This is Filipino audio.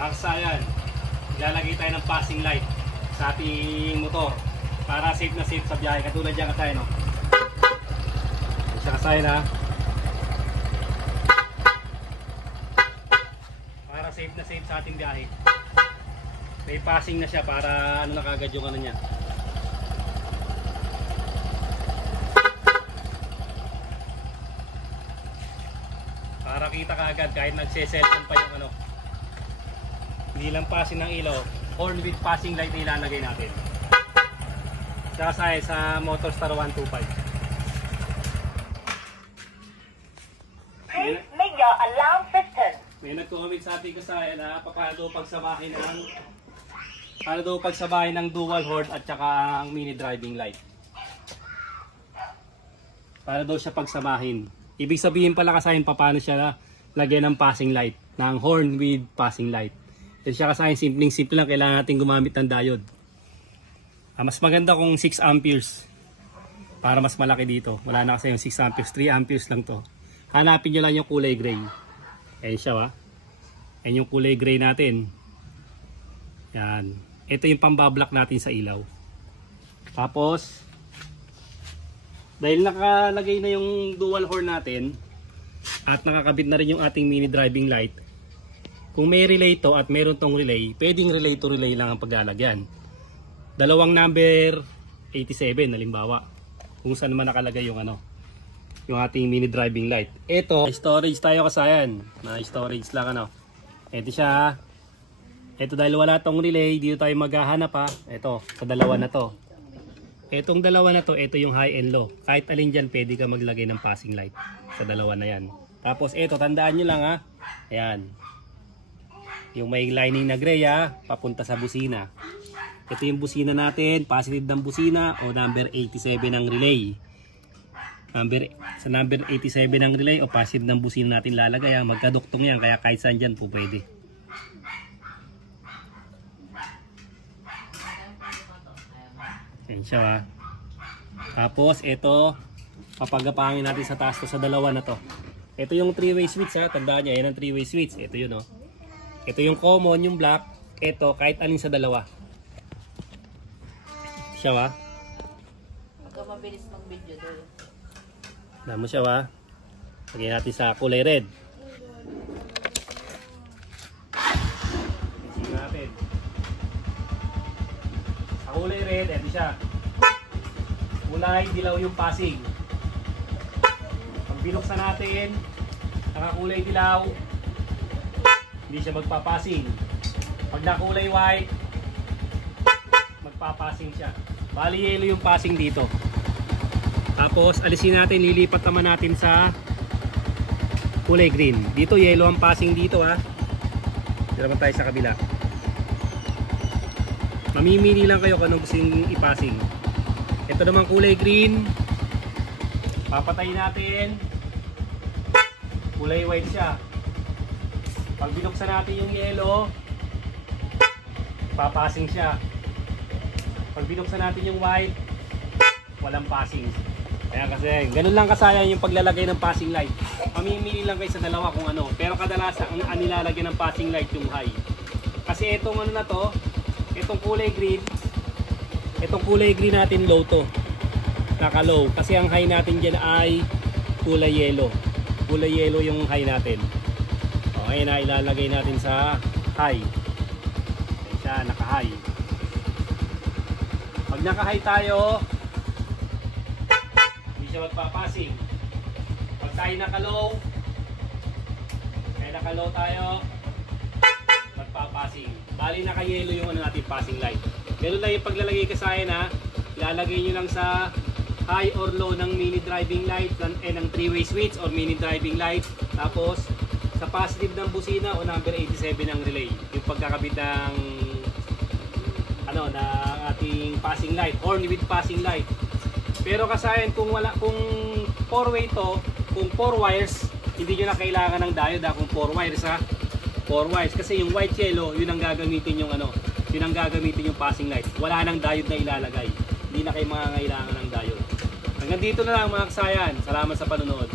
Ayan, ilalagay tayo ng passing light sa ating motor para safe na safe sa biyahe. Katulad dyan kasaya, no? Siya kasaya na. Para safe na safe sa ating biyahe. May passing na siya para ano na kagad yung ano niya. Para kita kagad kahit nagse-cellphone pa yung ano. Hindi lang passing ng ilaw, horn with passing light na ilalagay natin. Tsaka sa Motorstar 125. Please make your alarm system. May nagko-comment sa ating kasaya na paano daw pagsabahin ng dual horn at saka ang mini driving light. Para daw siya pagsamahin. Ibig sabihin pala kasahin paano siya lagyan ng passing light, ng horn with passing light. Ito siya kasahin, simpleng-simple lang, kailangan natin gumamit ng diode. Mas maganda kung 6 amperes para mas malaki dito. Wala na kasi yung 6 amperes, 3 amperes lang to. Hanapin nyo lang yung kulay gray. Ayan siya, ba? Ayan yung kulay gray natin. Yan. Ito yung pambablock natin sa ilaw. Tapos dahil nakalagay na yung dual horn natin at nakakabit na rin yung ating mini driving light, kung may relay to at meron tong relay, pwedeng relay to relay lang ang paglalagyan. Dalawang number 87 halimbawa, kung saan naman nakalagay yung ano, yung ating mini driving light. Ito, storage tayo kasayan, na storage lang ano. Ito siya. Ito dahil wala tong relay, dito tayo maghahanap ha. Ito, sa dalawa na to. Etong dalawa na to, ito yung high and low. Kahit alin dyan, pwede ka maglagay ng passing light sa dalawa na yan. Tapos ito, tandaan nyo lang ha. Ayan. Yung may lining na gray ha, papunta sa busina. Ito yung busina natin, positive ng busina o number 87 ng relay. Sa number 87 ng relay o positive ng busina natin lalagay ha. Magkaduktong yan, kaya kahit saan dyan po pwede. Ayan siya ha. Tapos ito, papagapangin natin sa taas to sa dalawa na to. Ito yung 3-way switch ha, tandaan nyo, yan ang 3-way switch. Ito yun oh. Ito yung common, yung black. Ito, kahit alin sa dalawa. Siya ha. Huwag mabilis mag-video doon. Damo siya ha. Lagyan natin sa kulay red. Sige natin. Sa kulay red, ito siya. Kulay dilaw yung passing. Pag binuksan natin, nakakulay dilaw, hindi siya magpapassing. Pag nakulay white, magpapassing siya. Bali yellow yung passing dito. Tapos alisin natin, lilipat naman natin sa kulay green. Dito yellow ang passing dito ha. Dito naman tayo sa kabila. Mamimili lang kayo kung anong gusto yung ipassing. Ito naman kulay green. Papatayin natin. Kulay white siya. Pag binuksan natin yung yellow, papassing siya. Pag binuksan natin yung white, walang passing. Kaya kasi, ganun lang kasaya yung paglalagay ng passing light. Mamimili lang kayo sa dalawa kung ano. Pero kadalasan, ang nilalagay ng passing light yung high. Kasi itong ano na to, itong kulay green natin low to. Naka low. Kasi ang high natin dyan ay kulay yellow. Kulay yellow yung high natin. Okay na, ilalagay natin sa high. Ayan siya, naka high. Pag naka high tayo, hindi siya magpapassing. Pag tayo naka low, tayo, magpapassing. Bali naka yellow yung ano natin, passing light. Ganun lang yung paglalagay kasayan ha. Ilalagay nyo lang sa high or low ng mini driving light ng 3-way switch or mini driving light. Tapos sa positive ng busina o number 87 ng relay. Yung pagkakabit ng ano na ating passing light, horn with passing light. Pero kasayan kung 4-way to, kung 4 wires, hindi nyo na kailangan ng diode ha, kung 4 wires ha. 4 wires kasi yung white yellow, yun ang gagamitin yung ano, yun ang gagamitin yung passing light. Wala nang diode na ilalagay. Hindi na kayo mangangailangan ng diode. Hanggang dito na lang mga kasayan. Salamat sa panonood.